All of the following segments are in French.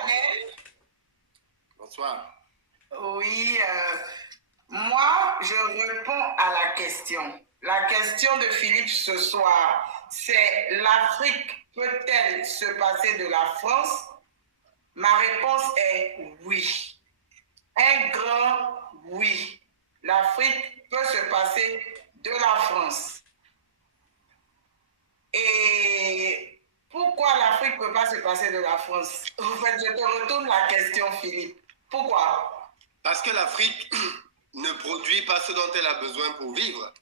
Daniel. Bonsoir. Oui, moi, je réponds à la question. La question de Philippe ce soir, c'est l'Afrique peut-elle se passer de la France? Ma réponse est oui. Un grand oui. L'Afrique peut se passer de la France. Et pourquoi l'Afrique ne peut pas se passer de la France? En fait, je te retourne la question, Philippe. Pourquoi? Parce que l'Afrique ne produit pas ce dont elle a besoin pour vivre.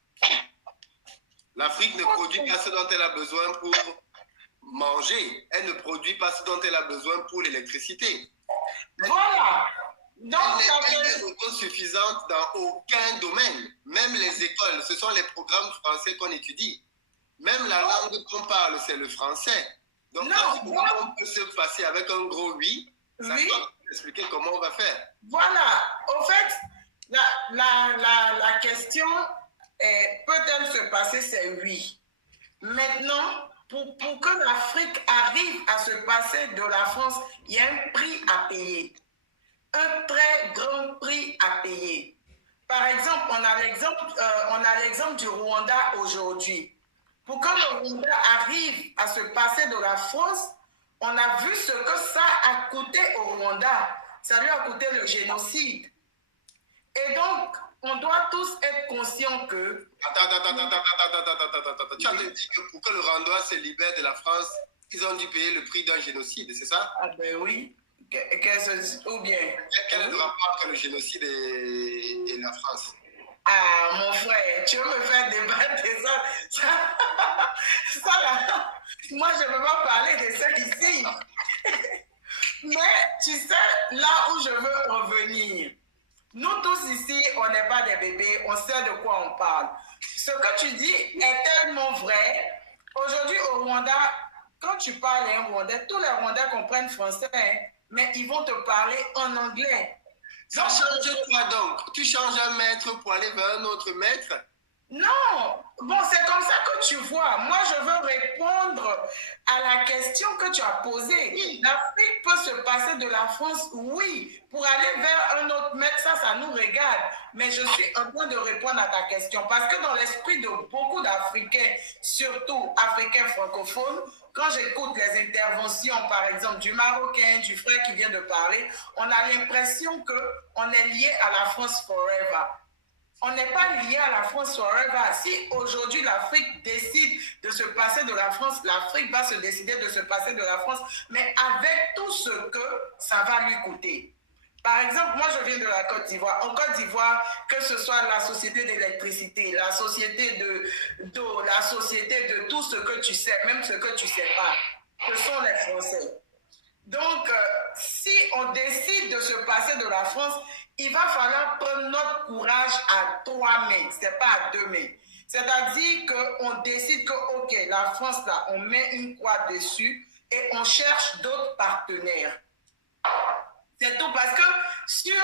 L'Afrique ne produit pas ce dont elle a besoin pour manger. Elle ne produit pas ce dont elle a besoin pour l'électricité. Voilà. Donc, elle n'est autosuffisante dans aucun domaine. Même les écoles, ce sont les programmes français qu'on étudie. Même la langue qu'on parle, c'est le français. Donc, on peut se passer avec un gros oui. Ça va expliquer comment on va faire. Voilà. Au fait, la question est, peut-elle se passer, c'est oui. Maintenant, pour que l'Afrique arrive à se passer de la France, il y a un prix à payer. Un très grand prix à payer. Par exemple, on a l'exemple du Rwanda aujourd'hui. Pour que le Rwanda arrive à se passer de la France, on a vu ce que ça a coûté au Rwanda. Ça lui a coûté le génocide. Et donc, on doit tous être conscients que... Attends. Tu as dit que pour que le Rwanda se libère de la France, ils ont dû payer le prix d'un génocide, c'est ça? Ah ben oui. Ou bien... Quel est le rapport entre le génocide et la France? Ah, mon frère, tu veux me faire débattre de ça? Ça là, moi, je ne veux pas parler de ça ici. Mais tu sais, là où je veux en venir, nous tous ici, on n'est pas des bébés, on sait de quoi on parle. Ce que tu dis est tellement vrai. Aujourd'hui, au Rwanda, quand tu parles un Rwandais, tous les Rwandais comprennent français, hein, mais ils vont te parler en anglais. Ça change quoi donc? Tu changes un maître pour aller vers un autre maître? Non, bon, c'est comme ça que tu vois. Moi, je veux répondre à la question que tu as posée. Oui. L'Afrique peut se passer de la France, oui. Pour aller vers un autre maître, ça nous regarde. Mais je suis en train de répondre à ta question. Parce que dans l'esprit de beaucoup d'Africains, surtout Africains francophones, quand j'écoute les interventions, par exemple, du Marocain, du frère qui vient de parler, on a l'impression qu'on est lié à la France forever. On n'est pas lié à la France forever. Si aujourd'hui l'Afrique décide de se passer de la France, l'Afrique va se décider de se passer de la France, mais avec tout ce que ça va lui coûter. Par exemple, moi je viens de la Côte d'Ivoire. En Côte d'Ivoire, que ce soit la société d'électricité, la société d'eau, la société de tout ce que tu sais, même ce que tu ne sais pas, ce sont les Français. Donc, si on décide de se passer de la France, il va falloir prendre notre courage à 3 mains, ce n'est pas à 2 mains. C'est-à-dire qu'on décide que, ok, la France, là, on met une croix dessus et on cherche d'autres partenaires. C'est tout, parce que sur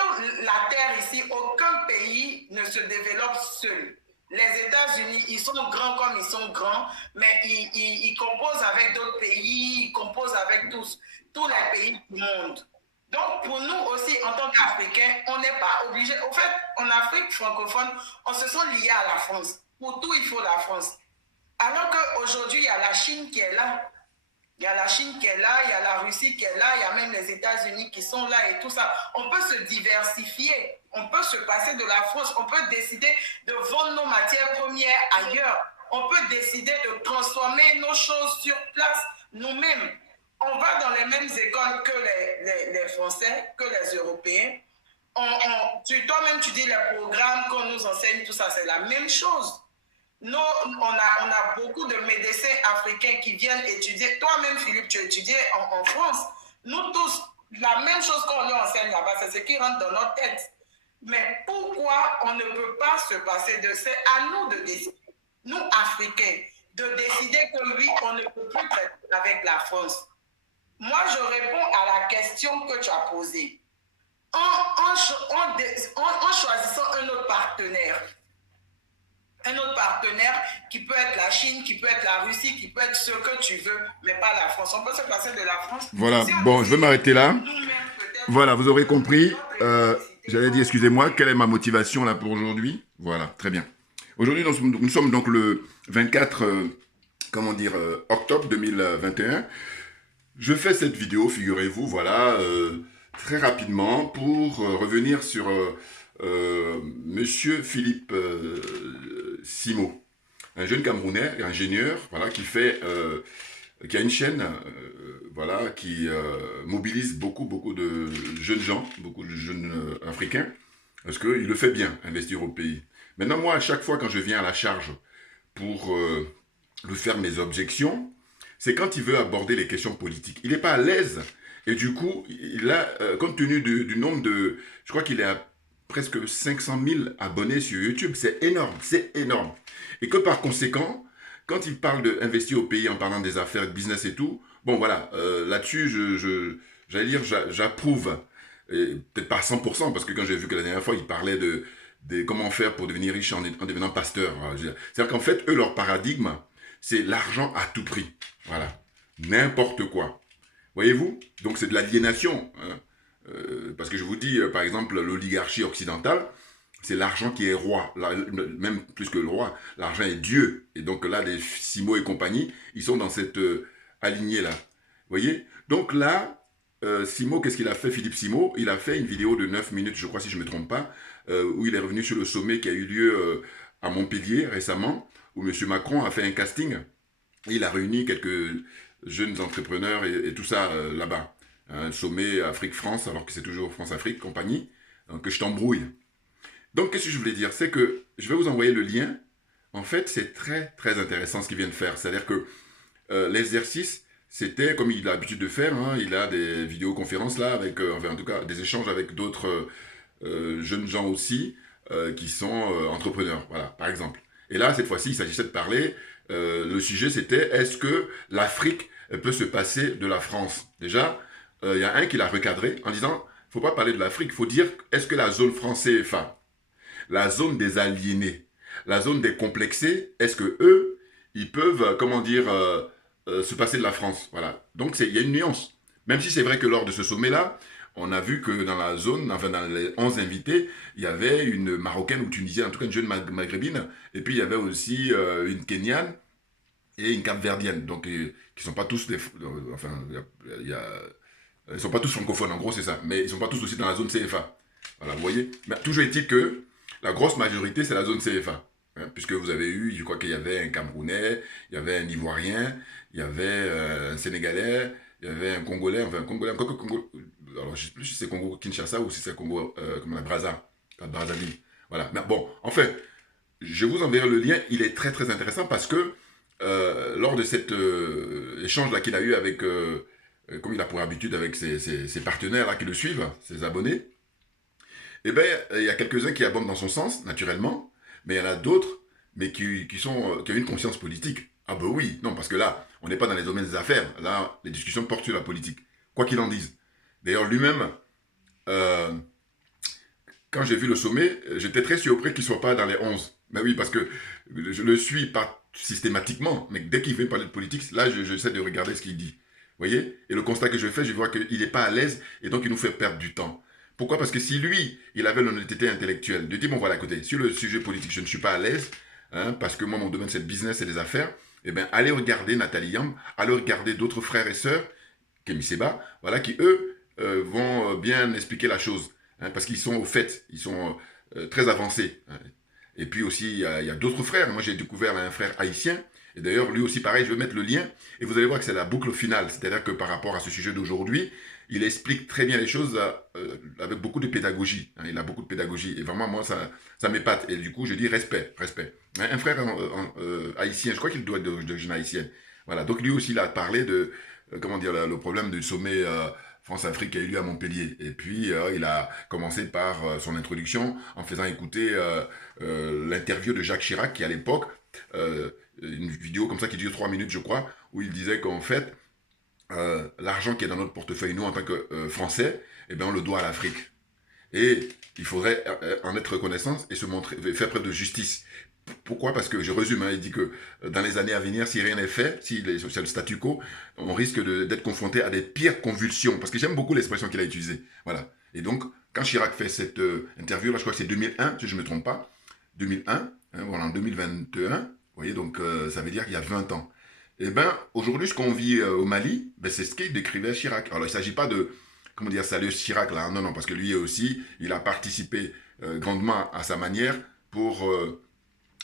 la terre ici, aucun pays ne se développe seul. Les États-Unis, ils sont grands comme ils sont grands, mais ils composent avec d'autres pays, ils composent avec tous les pays du monde. Donc, pour nous aussi, en tant qu'Africains, on n'est pas obligé. Au fait, en Afrique francophone, on se sent lié à la France. Pour tout, il faut la France. Alors qu'aujourd'hui, il y a la Chine qui est là. Il y a la Chine qui est là, il y a la Russie qui est là, il y a même les États-Unis qui sont là et tout ça. On peut se diversifier, on peut se passer de la France, on peut décider de vendre nos matières premières ailleurs. On peut décider de transformer nos choses sur place nous-mêmes. On va dans les mêmes écoles que les Français, que les Européens. Toi-même, tu dis les programmes qu'on nous enseigne, tout ça, c'est la même chose. Nous, on a beaucoup de médecins africains qui viennent étudier. Toi-même, Philippe, tu étudiais en France. Nous tous, la même chose qu'on nous enseigne là-bas, c'est ce qui rentre dans notre tête. Mais pourquoi on ne peut pas se passer de... C'est à nous de décider, nous, Africains, de décider que oui, on ne peut plus traiter avec la France. Moi, je réponds à la question que tu as posée. En choisissant un autre partenaire. Un autre partenaire qui peut être la Chine, qui peut être la Russie, qui peut être ce que tu veux, mais pas la France. On peut se passer de la France. Voilà, bon, je vais m'arrêter là. Voilà, vous aurez compris. J'avais dit, excusez-moi, quelle est ma motivation là pour aujourd'hui? Voilà, très bien. Aujourd'hui, nous sommes donc le 24 octobre 2021. Je fais cette vidéo, figurez-vous, voilà, très rapidement pour revenir sur Monsieur Philippe Simo, un jeune Camerounais, ingénieur, voilà, qui a une chaîne, voilà, qui mobilise beaucoup de jeunes gens, beaucoup de jeunes Africains, parce qu'il le fait bien, investir au pays. Maintenant, moi, à chaque fois quand je viens à la charge pour lui faire mes objections, c'est quand il veut aborder les questions politiques. Il n'est pas à l'aise, et du coup, il a, compte tenu du nombre de... Je crois qu'il est à presque 500 000 abonnés sur YouTube, c'est énorme, c'est énorme. Et que par conséquent, quand il parle d'investir au pays en parlant des affaires, de business et tout, bon voilà, là-dessus, j'allais dire, j'approuve. Peut-être pas à 100%, parce que quand j'ai vu que la dernière fois, il parlait de comment faire pour devenir riche en devenant pasteur. C'est-à-dire qu'en fait, eux, leur paradigme, c'est l'argent à tout prix. Voilà. N'importe quoi. Voyez-vous? Donc c'est de l'aliénation. Hein. Parce que je vous dis, par exemple, l'oligarchie occidentale, c'est l'argent qui est roi, même plus que le roi, l'argent est Dieu. Et donc là, les Simo et compagnie, ils sont dans cette alignée-là. Vous voyez? Donc là, Simo, qu'est-ce qu'il a fait, Philippe Simo? Il a fait une vidéo de 9 minutes, je crois, si je ne me trompe pas, où il est revenu sur le sommet qui a eu lieu à Montpellier récemment, où M. Macron a fait un casting. Et il a réuni quelques jeunes entrepreneurs et tout ça là-bas. Un sommet Afrique-France, alors que c'est toujours France-Afrique, compagnie. Donc je t'embrouille. Donc, qu'est-ce que je voulais dire? C'est que je vais vous envoyer le lien. En fait, c'est très, très intéressant ce qu'il vient de faire. C'est-à-dire que l'exercice, c'était comme il a l'habitude de faire. Hein, il a des vidéoconférences là, avec, enfin, en tout cas, des échanges avec d'autres jeunes gens aussi qui sont entrepreneurs. Voilà, par exemple. Et là, cette fois-ci, il s'agissait de parler. Le sujet, c'était est-ce que l'Afrique peut se passer de la France? Déjà, il y a un qui l'a recadré en disant il ne faut pas parler de l'Afrique, il faut dire est-ce que la zone France-CFA, la zone des aliénés, la zone des complexés, est-ce que eux, ils peuvent, comment dire, se passer de la France? Voilà. Donc, il y a une nuance. Même si c'est vrai que lors de ce sommet-là, on a vu que dans la zone, enfin dans les 11 invités, il y avait une Marocaine ou Tunisienne, en tout cas une jeune maghrébine, et puis il y avait aussi une Kenyane et une Capverdienne, donc qui ne sont pas tous des... enfin, ils ne sont pas tous francophones, en gros c'est ça, mais ils ne sont pas tous aussi dans la zone CFA. Voilà, vous voyez. Mais toujours est-il que la grosse majorité, c'est la zone CFA. Hein, puisque vous avez eu, je crois qu'il y avait un Camerounais, il y avait un Ivoirien, il y avait un Sénégalais, il y avait un Congolais, enfin un Congolais, encore que Congo, alors je ne sais plus si c'est Congo Kinshasa ou si c'est Congo, comme la Brazzaville. Voilà, mais bon, en fait, je vous enverrai le lien, il est très très intéressant parce que lors de cet échange-là qu'il a eu avec, comme il a pour habitude avec ses partenaires là, qui le suivent, ses abonnés, eh bien, il y a quelques-uns qui abondent dans son sens, naturellement, mais il y en a d'autres, mais qui ont une conscience politique. Ah ben oui, non, parce que là, on n'est pas dans les domaines des affaires. Là, les discussions portent sur la politique. Quoi qu'il en dise. D'ailleurs, lui-même, quand j'ai vu le sommet, j'étais très surpris qu'il ne soit pas dans les 11. Ben oui, parce que je le suis pas systématiquement, mais dès qu'il vient parler de politique, là, j'essaie de regarder ce qu'il dit. Vous voyez? Et le constat que je fais, je vois qu'il n'est pas à l'aise, et donc il nous fait perdre du temps. Pourquoi? Parce que si lui, il avait l'honnêteté intellectuelle de dire, bon voilà, écoutez, sur le sujet politique, je ne suis pas à l'aise, hein, parce que moi, mon domaine, c'est le business et les affaires, eh bien, allez regarder Nathalie Yamb, allez regarder d'autres frères et sœurs, Kémy Séba, voilà, qui, eux, vont bien expliquer la chose, hein, parce qu'ils sont au fait, ils sont très avancés. Hein. Et puis aussi, il y a d'autres frères. Moi, j'ai découvert un frère haïtien, et d'ailleurs, lui aussi, pareil, je vais mettre le lien, et vous allez voir que c'est la boucle finale, c'est-à-dire que par rapport à ce sujet d'aujourd'hui, il explique très bien les choses avec beaucoup de pédagogie. Hein, il a beaucoup de pédagogie. Et vraiment, moi, ça m'épate. Et du coup, je dis respect. Hein, un frère haïtien, je crois qu'il doit être d'origine haïtienne. Voilà. Donc, lui aussi, il a parlé de, comment dire, le problème du sommet France-Afrique qui a eu lieu à Montpellier. Et puis, il a commencé par son introduction en faisant écouter l'interview de Jacques Chirac, qui à l'époque, une vidéo comme ça qui dure 3 minutes, je crois, où il disait qu'en fait, l'argent qui est dans notre portefeuille, nous, en tant que Français, eh bien, on le doit à l'Afrique. Et il faudrait en être reconnaissant et se montrer, faire preuve de justice. Pourquoi? Parce que, je résume, hein, il dit que dans les années à venir, si rien n'est fait, si c'est le statu quo, on risque d'être confronté à des pires convulsions. Parce que j'aime beaucoup l'expression qu'il a utilisée. Voilà. Et donc, quand Chirac fait cette interview, là, je crois que c'est 2001, si je ne me trompe pas, 2001, hein, voilà, en 2021, vous voyez, donc ça veut dire qu'il y a 20 ans. Eh bien, aujourd'hui, ce qu'on vit au Mali, ben, c'est ce qu'il décrivait Chirac. Alors, il ne s'agit pas de, comment dire, saluer Chirac, là, hein, non, non, parce que lui aussi, il a participé grandement à sa manière pour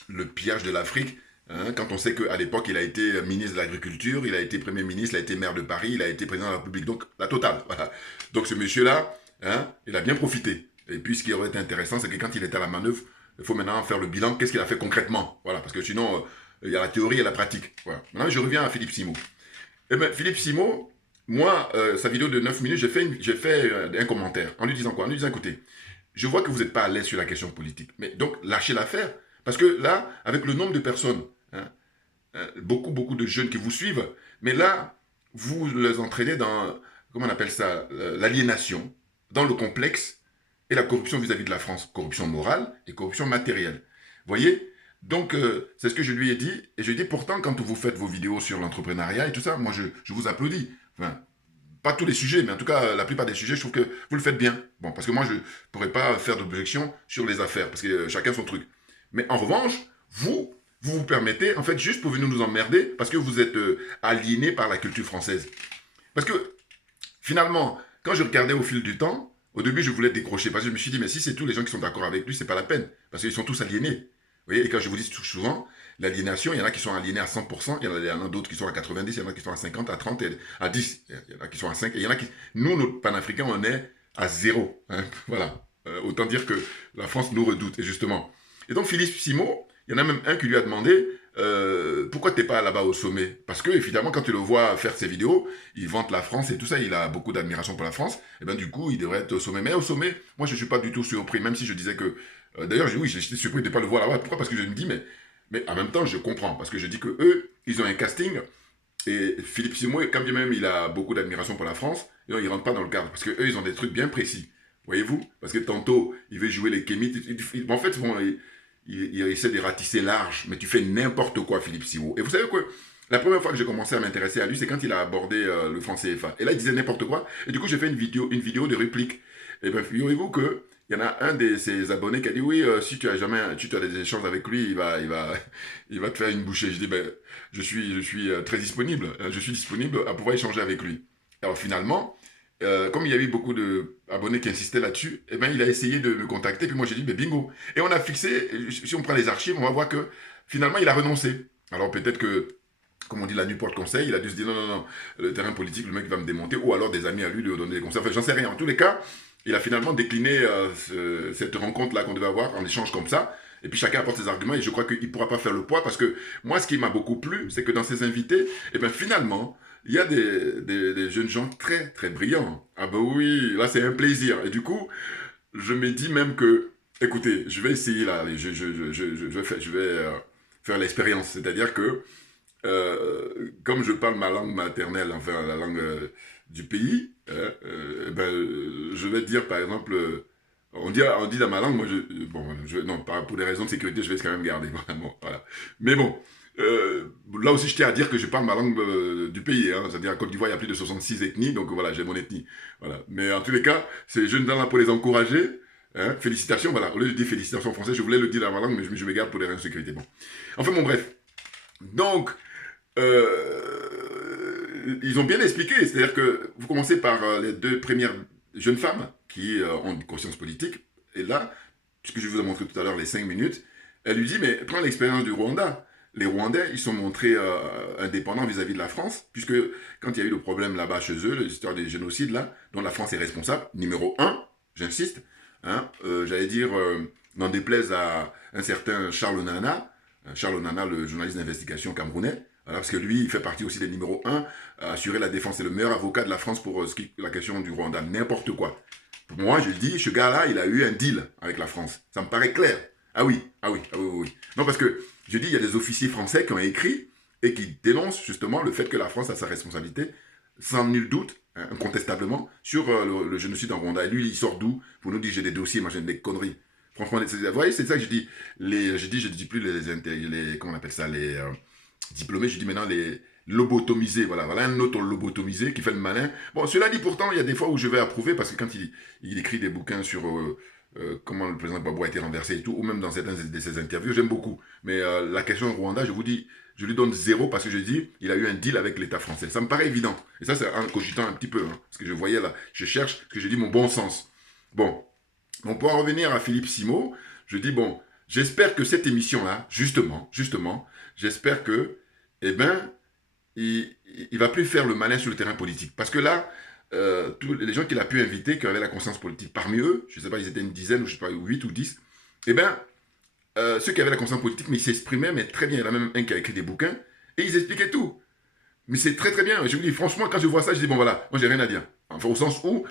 le pillage de l'Afrique, hein, quand on sait qu'à l'époque, il a été ministre de l'Agriculture, il a été Premier ministre, il a été maire de Paris, il a été président de la République, donc la totale. Voilà. Donc ce monsieur-là, hein, il a bien profité. Et puis ce qui aurait été intéressant, c'est que quand il était à la manœuvre, il faut maintenant faire le bilan, qu'est-ce qu'il a fait concrètement. Voilà, parce que sinon, il y a la théorie et la pratique. Voilà. Maintenant, je reviens à Philippe Simot. Eh bien, Philippe Simot, moi, sa vidéo de 9 minutes, j'ai fait un commentaire en lui disant quoi? En lui disant, écoutez, je vois que vous n'êtes pas à l'aise sur la question politique, mais donc lâchez l'affaire. Parce que là, avec le nombre de personnes, hein, beaucoup de jeunes qui vous suivent, mais là, vous les entraînez dans, comment on appelle ça, l'aliénation, dans le complexe et la corruption vis-à-vis de la France. Corruption morale et corruption matérielle. Voyez? Donc, c'est ce que je lui ai dit. Et je lui ai dit, pourtant, quand vous faites vos vidéos sur l'entrepreneuriat et tout ça, moi, je vous applaudis. Enfin, pas tous les sujets, mais en tout cas, la plupart des sujets, je trouve que vous le faites bien. Bon, parce que moi, je ne pourrais pas faire d'objection sur les affaires, parce que chacun son truc. Mais en revanche, vous permettez, en fait, juste pour venir nous emmerder, parce que vous êtes aliéné par la culture française. Parce que, finalement, quand je regardais au fil du temps, au début, je voulais décrocher, parce que je me suis dit, mais si c'est tous les gens qui sont d'accord avec lui, c'est pas la peine, parce qu'ils sont tous aliénés. Vous voyez, et quand je vous dis souvent, l'aliénation, il y en a qui sont aliénés à 100%, il y en a d'autres qui sont à 90, il y en a qui sont à 50, à 30, à 10, il y en a qui sont à 5, et il y en a qui... Nous, nos panafricains, on est à 0. Hein, voilà. Autant dire que la France nous redoute, et justement... Et donc Philippe Simot, il y en a même un qui lui a demandé pourquoi tu n'es pas là-bas au sommet? Parce que évidemment, quand tu le vois faire ses vidéos, il vante la France et tout ça, il a beaucoup d'admiration pour la France, et bien du coup, il devrait être au sommet. Mais au sommet, moi je ne suis pas du tout surpris, même si je disais que... D'ailleurs, oui, j'étais surpris de ne pas le voir là-bas. Pourquoi? Parce que je me dis, mais en même temps, je comprends, parce que je dis que eux, ils ont un casting, et Philippe Simot, quand bien même il a beaucoup d'admiration pour la France, il ne rentre pas dans le cadre, parce qu'eux, ils ont des trucs bien précis. Voyez-vous? Parce que tantôt, il veut jouer les kémites, en fait, bon, il essaie de ratisser large, mais tu fais n'importe quoi, Philippe Simot. Et vous savez que la première fois que j'ai commencé à m'intéresser à lui, c'est quand il a abordé le franc CFA. Et là, il disait n'importe quoi. Et du coup, j'ai fait une vidéo de réplique. Et bien, figurez-vous que il y en a un de ses abonnés qui a dit oui, si tu as des échanges avec lui, il va te faire une bouchée. Je dis ben, je suis très disponible. Je suis disponible à pouvoir échanger avec lui. Alors finalement, comme il y avait beaucoup d'abonnés qui insistaient là-dessus, eh ben, il a essayé de me contacter, puis moi j'ai dit, ben, bingo. Et on a fixé, si on prend les archives, on va voir que finalement il a renoncé. Alors peut-être que, comme on dit, la nuit porte conseil, il a dû se dire, non, le terrain politique, le mec va me démonter, ou alors des amis à lui lui donner des conseils. Enfin, j'en sais rien. En tous les cas, il a finalement décliné cette rencontre-là qu'on devait avoir en échange comme ça. Et puis chacun apporte ses arguments et je crois qu'il ne pourra pas faire le poids parce que moi, ce qui m'a beaucoup plu, c'est que dans ses invités, eh ben, finalement, il y a des jeunes gens très, très brillants. Ah ben oui, là, c'est un plaisir. Et du coup, je me dis même que, écoutez, je vais essayer là, je vais faire l'expérience. C'est-à-dire que, comme je parle ma langue maternelle, enfin la langue du pays, je vais dire par exemple, on dit dans ma langue, moi, non, pour des raisons de sécurité, je vais quand même garder. Voilà. Mais bon, là aussi, je tiens à dire que je parle ma langue du pays. Hein, c'est-à-dire, à Côte d'Ivoire, il y a plus de 66 ethnies, donc voilà, j'ai mon ethnie. Voilà. Mais en tous les cas, ces jeunes gens-là, pour les encourager, hein, félicitations, voilà. Au lieu de dire félicitations en français, je voulais le dire dans ma langue, mais je me garde pour des raisons de sécurité. Bon. Enfin, bon, bref. Donc, ils ont bien expliqué, c'est-à-dire que vous commencez par les deux premières jeunes femmes qui ont une conscience politique, et là, ce que je vous ai montré tout à l'heure, les 5 minutes, elle lui dit, mais prends l'expérience du Rwanda. Les Rwandais, ils sont montrés indépendants vis-à-vis de la France, puisque quand il y a eu le problème là-bas chez eux, l'histoire des génocides là, dont la France est responsable, numéro 1, j'insiste, hein, j'allais dire, n'en déplaise à un certain Charles Nana, le journaliste d'investigation camerounais, voilà, parce que lui, il fait partie aussi des numéros 1 à assurer la défense. C'est le meilleur avocat de la France pour la question du Rwanda, n'importe quoi. Pour moi, je le dis, ce gars-là, il a eu un deal avec la France. Ça me paraît clair. Ah oui. Non, parce que, je dis, il y a des officiers français qui ont écrit et qui dénoncent justement le fait que la France a sa responsabilité, sans nul doute, hein, incontestablement, sur le génocide en Rwanda. Et lui, il sort d'où pour nous dire j'ai des dossiers, moi j'ai des conneries. Franchement, vous voyez, c'est ça que je dis. Je dis plus comment on appelle ça, les diplômés, je dis maintenant les lobotomisés. Voilà, un autre lobotomisé qui fait le malin. Bon, cela dit, pourtant, il y a des fois où je vais approuver parce que quand il écrit des bouquins sur comment le président Gbagbo a été renversé et tout, ou même dans certaines de ses interviews, j'aime beaucoup. Mais la question Rwanda, je vous dis, je lui donne 0 parce que je dis, il a eu un deal avec l'État français. Ça me paraît évident. Et ça, c'est en cogitant un petit peu. Hein, parce que je voyais là, je cherche, parce que je dis mon bon sens. Bon, pour en revenir à Philippe Simo, je dis, bon, j'espère que cette émission-là, justement, j'espère que, eh ben, il va plus faire le malin sur le terrain politique. Parce que là, tous les gens qu'il a pu inviter, qui avaient la conscience politique, parmi eux, je ne sais pas, ils étaient une dizaine, ou je ne sais pas, 8 ou 10, eh ben, ceux qui avaient la conscience politique, mais ils s'exprimaient, mais très bien. Il y en a même un qui a écrit des bouquins, et ils expliquaient tout. Mais c'est très très bien. Je vous dis, franchement, quand je vois ça, je dis, bon voilà, moi j'ai rien à dire. Enfin, au sens où,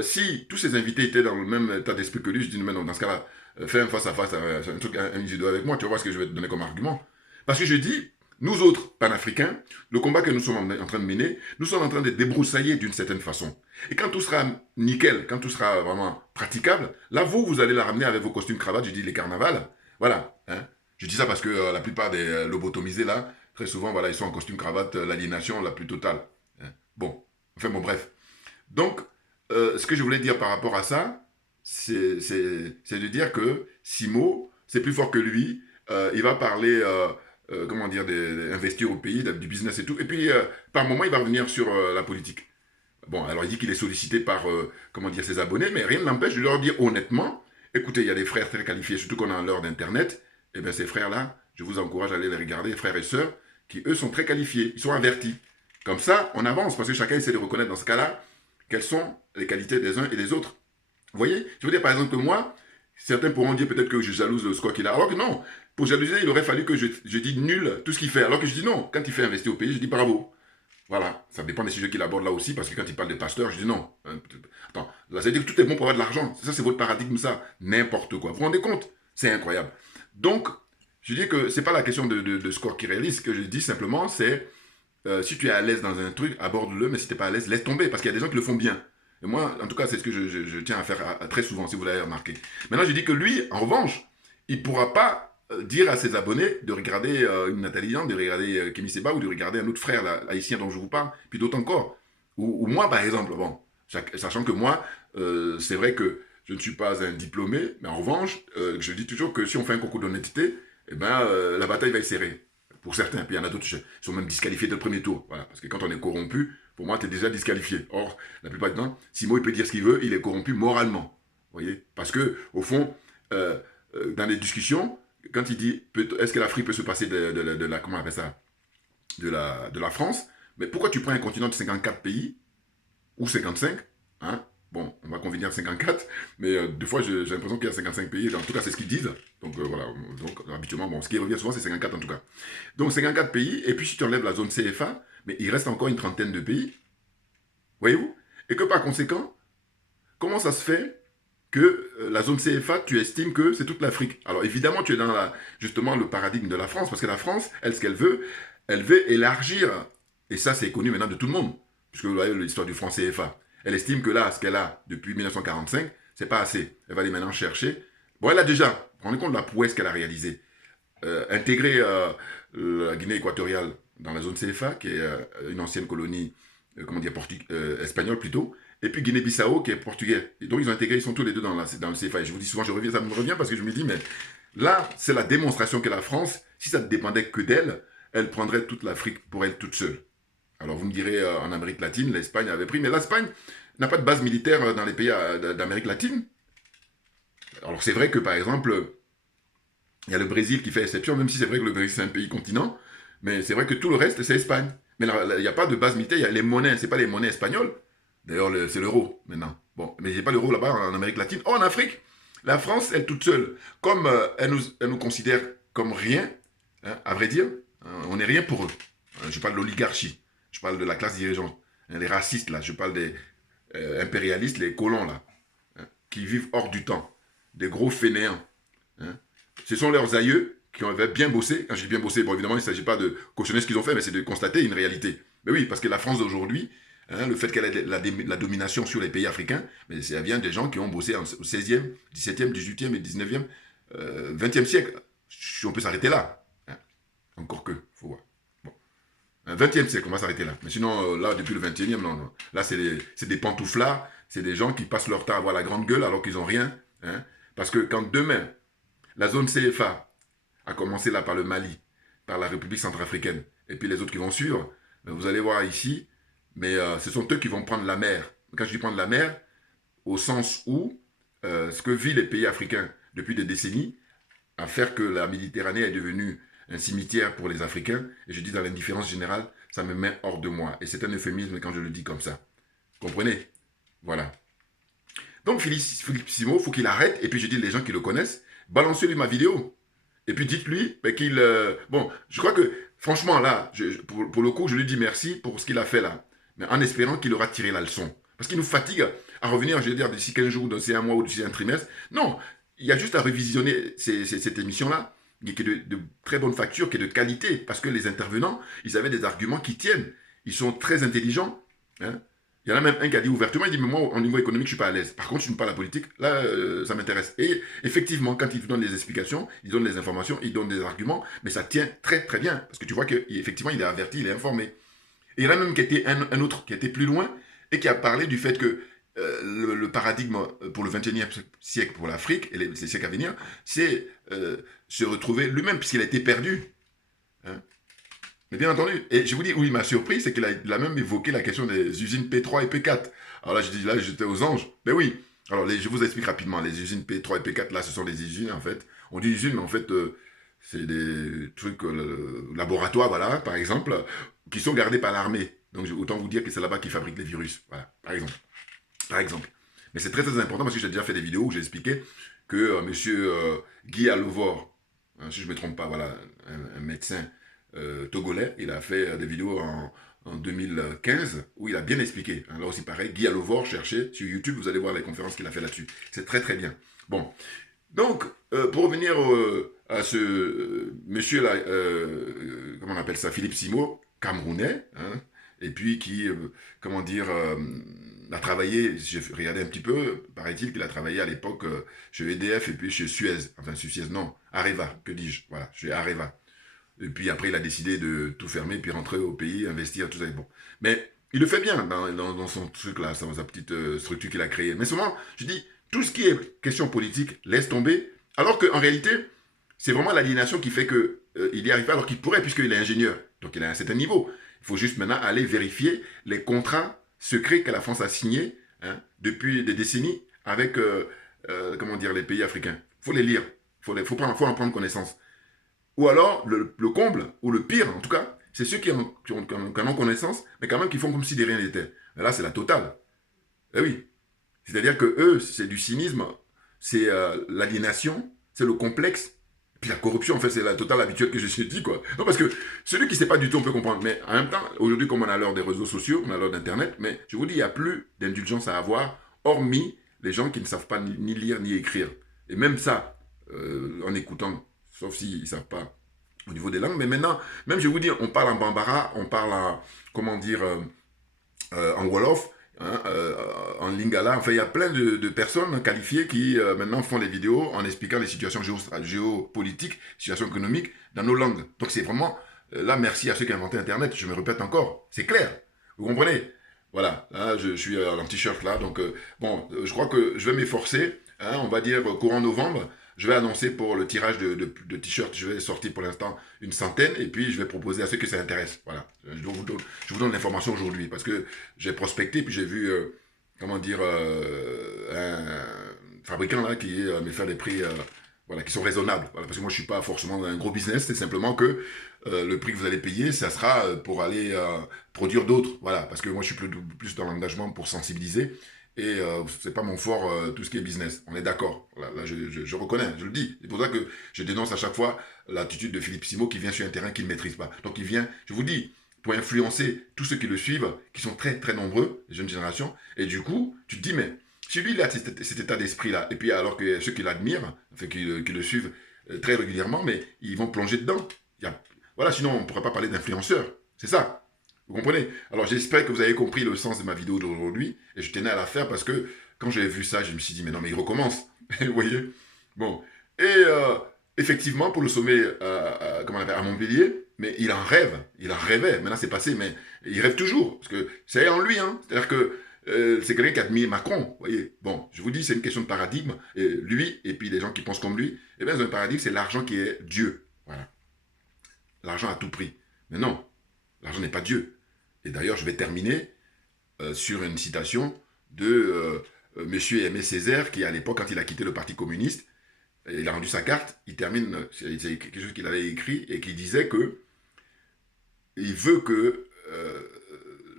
si tous ces invités étaient dans le même état d'esprit que lui, je dis, mais non, dans ce cas-là, fais un face-à-face, un truc, un isidore avec moi, tu vas voir ce que je vais te donner comme argument. Parce que je dis, nous autres, panafricains, le combat que nous sommes en train de mener, nous sommes en train de débroussailler d'une certaine façon. Et quand tout sera nickel, quand tout sera vraiment praticable, là, vous allez la ramener avec vos costumes cravates, je dis les carnavals. Voilà. Hein. Je dis ça parce que la plupart des lobotomisés, là, très souvent, voilà, ils sont en costume cravate, l'aliénation la plus totale. Hein. Bon, enfin bon, bref. Donc, ce que je voulais dire par rapport à ça, c'est de dire que Simo, c'est plus fort que lui. Il va parler, comment dire, d'investir au pays, du business et tout. Et puis, par moment, il va revenir sur la politique. Bon, alors il dit qu'il est sollicité par, comment dire, ses abonnés, mais rien ne l'empêche de leur dire honnêtement, écoutez, il y a des frères très qualifiés, surtout qu'on a l'heure d'Internet, et bien ces frères-là, je vous encourage à aller les regarder, frères et sœurs, qui eux sont très qualifiés, ils sont avertis. Comme ça, on avance, parce que chacun essaie de reconnaître dans ce cas-là, quelles sont les qualités des uns et des autres. Vous voyez? Je veux dire, par exemple, que moi, certains pourront dire peut-être que je jalouse le score qu'il a, alors que non, pour jalouser, il aurait fallu que je dise nul tout ce qu'il fait, alors que je dis non, quand il fait investir au pays, je dis bravo. Voilà, ça dépend des sujets qu'il aborde là aussi, parce que quand il parle des pasteurs, je dis non. Attends, là, ça veut dire que tout est bon pour avoir de l'argent. Ça, c'est votre paradigme, ça. N'importe quoi. Vous vous rendez compte? C'est incroyable. Donc, je dis que c'est pas la question de score qui réalise. Ce que je dis simplement, c'est si tu es à l'aise dans un truc, aborde-le, mais si tu n'es pas à l'aise, laisse tomber, parce qu'il y a des gens qui le font bien. Et moi, en tout cas, c'est ce que je tiens à faire très souvent, si vous l'avez remarqué. Maintenant, je dis que lui, en revanche, il ne pourra pas dire à ses abonnés de regarder une Nathalie Yan, de regarder Kémy Séba ou de regarder un autre frère là, haïtien dont je vous parle, puis d'autres encore. Ou moi, par exemple, bon, sachant que moi, c'est vrai que je ne suis pas un diplômé, mais en revanche, je dis toujours que si on fait un concours d'honnêteté, eh ben, la bataille va être serrée. Pour certains, puis il y en a d'autres qui sont même disqualifiés dès le premier tour. Voilà, parce que quand on est corrompu, pour moi, tu es déjà disqualifié. Or, la plupart du temps, Simo, il peut dire ce qu'il veut, il est corrompu moralement. Vous voyez? Parce que, au fond, dans les discussions, quand il dit est-ce que l'Afrique peut se passer de la comment on appelle ça, de la France, mais pourquoi tu prends un continent de 54 pays ou 55, hein? Bon, on va convenir de 54, mais des fois j'ai l'impression qu'il y a 55 pays, en tout cas c'est ce qu'ils disent. Donc voilà, donc habituellement, bon, ce qui revient souvent c'est 54 en tout cas. Donc 54 pays, et puis si tu enlèves la zone CFA, mais il reste encore une trentaine de pays, voyez-vous? Et que par conséquent, comment ça se fait que la zone CFA, tu estimes que c'est toute l'Afrique? Alors évidemment, tu es dans justement le paradigme de la France, parce que la France, elle, ce qu'elle veut élargir, et ça c'est connu maintenant de tout le monde, puisque vous voyez l'histoire du franc CFA. Elle estime que là, ce qu'elle a depuis 1945, c'est pas assez. Elle va aller maintenant chercher. Bon, elle a déjà, vous vous rendez compte de la prouesse qu'elle a réalisée. Intégrer la Guinée équatoriale dans la zone CFA, qui est une ancienne colonie, comment dire, espagnole plutôt, et puis Guinée-Bissau, qui est portugais. Et donc, ils ont intégré, ils sont tous les deux dans le CFA. Et je vous dis souvent, ça me revient parce que je me dis, mais là, c'est la démonstration que la France, si ça ne dépendait que d'elle, elle prendrait toute l'Afrique pour elle toute seule. Alors, vous me direz, en Amérique latine, l'Espagne avait pris, mais l'Espagne n'a pas de base militaire dans les pays d'Amérique latine. Alors, c'est vrai que, par exemple, il y a le Brésil qui fait exception, même si c'est vrai que le Brésil, c'est un pays continent, mais c'est vrai que tout le reste, c'est Espagne. Mais là, il n'y a pas de base militaire, il y a les monnaies, ce n'est pas les monnaies espagnoles. D'ailleurs, c'est l'euro, maintenant. Bon, mais il n'y a pas l'euro là-bas, en Amérique latine. Oh, en Afrique, la France, elle toute seule, comme elle nous considère comme rien, hein, à vrai dire, on n'est rien pour eux. Je parle de l'oligarchie, je parle de la classe dirigeante, hein, les racistes, là, je parle des impérialistes, les colons, là, hein, qui vivent hors du temps, des gros fainéants. Hein. Ce sont leurs aïeux qui ont bien bossé. Quand je dis bien bossé, bon, évidemment, il ne s'agit pas de cautionner ce qu'ils ont fait, mais c'est de constater une réalité. Mais oui, parce que la France d'aujourd'hui, hein, le fait qu'elle ait la domination sur les pays africains, mais ça vient des gens qui ont bossé au 16e, 17e, 18e et 19e, 20e siècle. Si on peut s'arrêter là. Hein. Encore que, faut voir. Bon. 20e siècle, on va s'arrêter là. Mais sinon, là, depuis le 21e, non, non. Là, c'est des pantouflards, c'est des gens qui passent leur temps à avoir la grande gueule alors qu'ils n'ont rien. Hein. Parce que quand demain, la zone CFA, à commencer là par le Mali, par la République centrafricaine, et puis les autres qui vont suivre, vous allez voir ici, mais ce sont eux qui vont prendre la mer. Quand je dis prendre la mer, au sens où ce que vivent les pays africains depuis des décennies, à faire que la Méditerranée est devenue un cimetière pour les Africains, et je dis dans l'indifférence générale, ça me met hors de moi. Et c'est un euphémisme quand je le dis comme ça. Vous comprenez? Voilà. Donc Philippe Simo, il faut qu'il arrête, et puis je dis les gens qui le connaissent, balancez-lui ma vidéo. Et puis dites-lui qu'il... bon, je crois que, franchement, là, pour le coup, je lui dis merci pour ce qu'il a fait là. Mais en espérant qu'il aura tiré la leçon. Parce qu'il nous fatigue à revenir, je veux dire, d'ici 15 jours, d'ici un mois ou d'ici un trimestre. Non, il y a juste à revisionner cette émission-là, qui est de très bonne facture, qui est de qualité. Parce que les intervenants, ils avaient des arguments qui tiennent. Ils sont très intelligents. Hein. Il y en a même un qui a dit ouvertement, il dit, mais moi, au niveau économique, je ne suis pas à l'aise. Par contre, je ne parle pas la politique, là, ça m'intéresse. Et effectivement, quand il donne des explications, il donne des informations, il donne des arguments, mais ça tient très, très bien. Parce que tu vois qu'effectivement, il est averti, il est informé. Et il y en a même qui était un autre qui était plus loin et qui a parlé du fait que le paradigme pour le 21e siècle pour l'Afrique et les siècles à venir, c'est se retrouver lui-même, puisqu'il a été perdu. Hein. Mais bien entendu, et je vous dis où il m'a surpris, c'est qu'il a même évoqué la question des usines P3 et P4. Alors là, je dis, là, j'étais aux anges. Mais oui, alors je vous explique rapidement. Les usines P3 et P4, là, ce sont des usines, en fait. On dit usines, mais en fait, c'est des trucs, laboratoires, voilà, par exemple, qui sont gardés par l'armée. Donc, autant vous dire que c'est là-bas qu'ils fabriquent les virus. Voilà, par exemple. Par exemple. Mais c'est très, très important parce que j'ai déjà fait des vidéos où j'ai expliqué que monsieur Guy Alovor, hein, si je ne me trompe pas, voilà, un médecin togolais, il a fait des vidéos en 2015 où il a bien expliqué. Hein, là aussi pareil, Guy Alovor, cherchez sur YouTube, vous allez voir les conférences qu'il a fait là-dessus. C'est très très bien. Bon, donc pour revenir à ce monsieur-là, comment on appelle ça, Philippe Simo, camerounais, hein, et puis qui, comment dire, a travaillé, j'ai regardé un petit peu, paraît-il qu'il a travaillé à l'époque chez EDF et puis chez Suez, enfin Suez, non, Areva, que dis-je, voilà, chez Areva. Et puis après, il a décidé de tout fermer, puis rentrer au pays, investir, tout ça. Bon. Mais il le fait bien dans son truc là, dans sa petite structure qu'il a créée. Mais souvent, je dis, tout ce qui est question politique, laisse tomber. Alors qu'en réalité, c'est vraiment l'aliénation qui fait qu'il y arrive pas, alors qu'il pourrait, puisqu'il est ingénieur. Donc il a un certain niveau. Il faut juste maintenant aller vérifier les contrats secrets que la France a signés hein, depuis des décennies avec comment dire, les pays africains. Il faut les lire. Faut en prendre connaissance. Ou alors, le comble, ou le pire en tout cas, c'est ceux qui en ont connaissance, mais quand même qui font comme si de rien n'était. Mais là, c'est la totale. Eh oui. C'est-à-dire que eux, c'est du cynisme, c'est l'aliénation, c'est le complexe, puis la corruption, en fait, c'est la totale habituelle que je dis, quoi. Non, parce que celui qui ne sait pas du tout, on peut comprendre. Mais en même temps, aujourd'hui, comme on a l'heure des réseaux sociaux, on a l'heure d'Internet, mais je vous dis, il n'y a plus d'indulgence à avoir, hormis les gens qui ne savent pas ni lire ni écrire. Et même ça, en écoutant, sauf s'ils ne savent pas au niveau des langues. Mais maintenant, même je vais vous dire, on parle en bambara, on parle en, comment dire, en wolof, hein, en lingala. Enfin, il y a plein de personnes qualifiées qui maintenant font des vidéos en expliquant les situations géopolitiques, situations économiques dans nos langues. Donc c'est vraiment, là, merci à ceux qui ont inventé Internet, je me répète encore, c'est clair, vous comprenez? Voilà, là, je suis en t-shirt là, donc bon, je crois que je vais m'efforcer, hein, on va dire courant novembre, je vais annoncer pour le tirage de t-shirts, je vais sortir pour l'instant une centaine, et puis je vais proposer à ceux que ça intéresse. Voilà, je vous donne l'information aujourd'hui, parce que j'ai prospecté, puis j'ai vu, comment dire, un fabricant là qui me fait des prix voilà, qui sont raisonnables. Voilà, parce que moi je ne suis pas forcément dans un gros business, c'est simplement que le prix que vous allez payer, ça sera pour aller produire d'autres. Voilà, parce que moi je suis plus dans l'engagement pour sensibiliser. Et c'est pas mon fort, tout ce qui est business. On est d'accord. Voilà, là, je reconnais, je le dis. C'est pour ça que je dénonce à chaque fois l'attitude de Philippe Simo qui vient sur un terrain qu'il ne maîtrise pas. Donc il vient, je vous dis, pour influencer tous ceux qui le suivent, qui sont très très nombreux, les jeunes générations. Et du coup, tu te dis, mais si lui il a cet état d'esprit-là, et puis alors que ceux qui l'admirent, enfin, qui le suivent très régulièrement, mais ils vont plonger dedans. Voilà, sinon on ne pourrait pas parler d'influenceurs. C'est ça. Vous comprenez? Alors, j'espère que vous avez compris le sens de ma vidéo d'aujourd'hui. Et je tenais à la faire parce que quand j'ai vu ça, je me suis dit, mais non, mais il recommence. Vous voyez? Bon. Et effectivement, pour le sommet comment on appelle, à Montpellier, mais il en rêve. Il en rêvait. Maintenant, c'est passé, mais il rêve toujours. Parce que c'est en lui. Hein. C'est-à-dire que c'est quelqu'un qui admire Macron. Vous voyez? Bon, je vous dis, c'est une question de paradigme. Et lui, et puis les gens qui pensent comme lui, eh bien, dans un paradigme, c'est l'argent qui est Dieu. Voilà. L'argent à tout prix. Mais non, l'argent n'est pas Dieu. Et d'ailleurs, je vais terminer sur une citation de Monsieur Aimé Césaire, qui à l'époque, quand il a quitté le Parti communiste, il a rendu sa carte, il termine, c'est quelque chose qu'il avait écrit, et qui disait que il veut que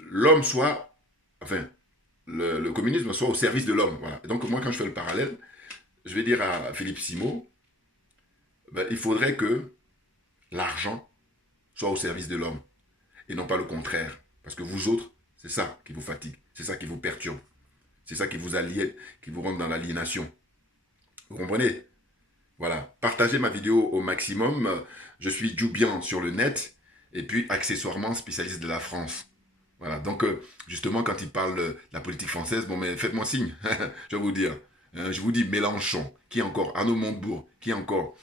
l'homme soit, enfin, le communisme soit au service de l'homme. Voilà. Et donc moi, quand je fais le parallèle, je vais dire à Philippe Simot, ben, il faudrait que l'argent soit au service de l'homme, et non pas le contraire. Parce que vous autres, c'est ça qui vous fatigue, c'est ça qui vous perturbe, c'est ça qui vous allie, qui vous rentre dans l'aliénation. Vous comprenez? Voilà, partagez ma vidéo au maximum. Je suis Djoubian sur le net et puis accessoirement spécialiste de la France. Voilà, donc justement quand il parle de la politique française, bon mais faites-moi signe, je vais vous dire. Je vous dis Mélenchon, qui encore? Arnaud Montebourg, qui encore?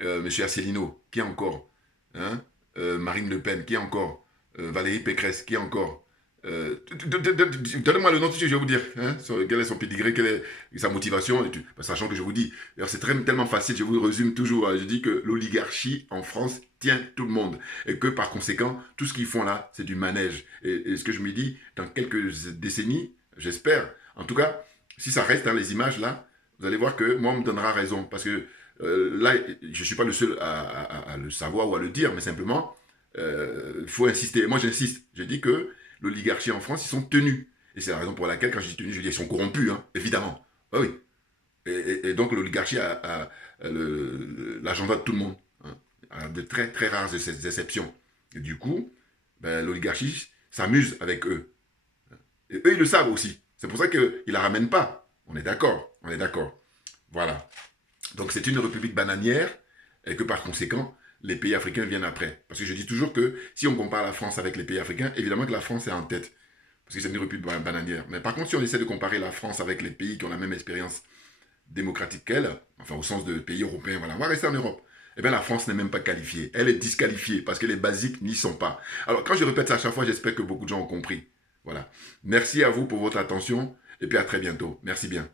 Monsieur Asselineau, qui encore? Hein? Marine Le Pen, qui encore? Valérie Pécresse, qui encore? Donnez-moi le nom tout de suite, je vais vous dire hein, quel est son pédigré, quelle est sa motivation, sachant que je vous dis, c'est tellement facile, je vous résume toujours, je dis que l'oligarchie en France tient tout le monde, et que par conséquent, tout ce qu'ils font là, c'est du manège, et ce que je me dis, dans quelques décennies, j'espère, en tout cas, si ça reste, hein, les images là, vous allez voir que moi, on me donnera raison, parce que là, je ne suis pas le seul à le savoir ou à le dire, mais simplement, il faut insister, moi j'insiste, je dis que l'oligarchie en France, ils sont tenus. Et c'est la raison pour laquelle, quand je dis tenus, je dis ils sont corrompus, hein, évidemment. Ah oui. Et donc l'oligarchie a l'agenda de tout le monde. Hein, a de très très rares exceptions. Et du coup, ben, l'oligarchie s'amuse avec eux. Et eux, ils le savent aussi. C'est pour ça qu'ils ne la ramènent pas. On est d'accord. On est d'accord. Voilà. Donc c'est une république bananière et que par conséquent, les pays africains viennent après. Parce que je dis toujours que si on compare la France avec les pays africains, évidemment que la France est en tête. Parce que c'est une république bananière. Mais par contre, si on essaie de comparer la France avec les pays qui ont la même expérience démocratique qu'elle, enfin au sens de pays européens, voilà, on va rester en Europe. Eh bien la France n'est même pas qualifiée. Elle est disqualifiée parce que les basiques n'y sont pas. Alors quand je répète ça à chaque fois, j'espère que beaucoup de gens ont compris. Voilà. Merci à vous pour votre attention et puis à très bientôt. Merci bien.